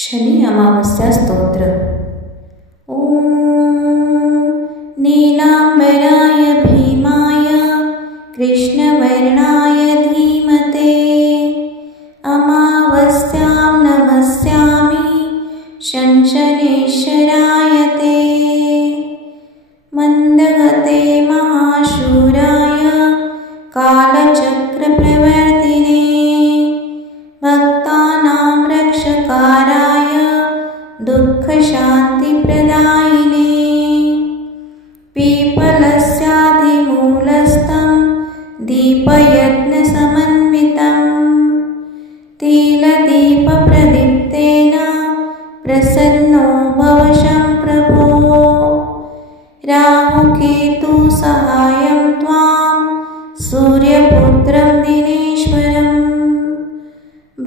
शनि अमावस्या स्तोत्र। ॐ नीलाम्बराय भीमाय कृष्णवर्णाय धीमते अमावस्यां नमस्यामि शनैश्चराय ते मन्दगते महाशूराय कालचक्रप्रवर्तिने भक्तानां रक्षकाराय दुःखशान्तिप्रदायिने पीपलस्याधिमूलस्थं दीपयज्ञसमन्वितं तिलदीपप्रदीप्तेन प्रसन्नो भव शम्प्रभो राहुकेतुसहायं त्वां सूर्यपुत्रं दिनेश्वरं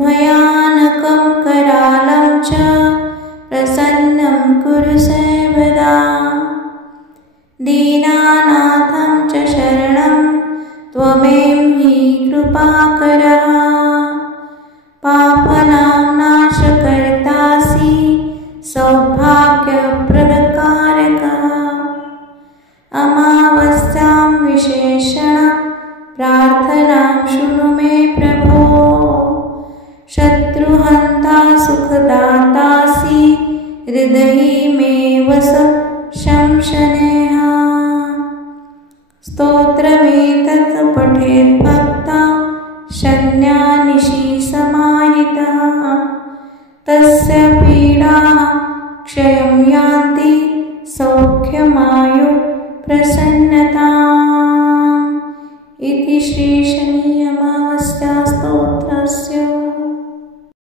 भयानकं करालं च प्रसन्नं कुरु सर्वदा दीनानाथं च शरणं त्वमेव हि कृपाकरः पापनां नाशकर्तासि सौभाग्यप्रदकारकः अमावस्यां विशेषण प्रार्थनां शृणु मे प्रभो शत्रुहन्ता सुखदातासि हृदि मे वस शंशनेह स्तोत्रमेतत् पठेद्भक्ता शन्यानिशि समाहितः तस्य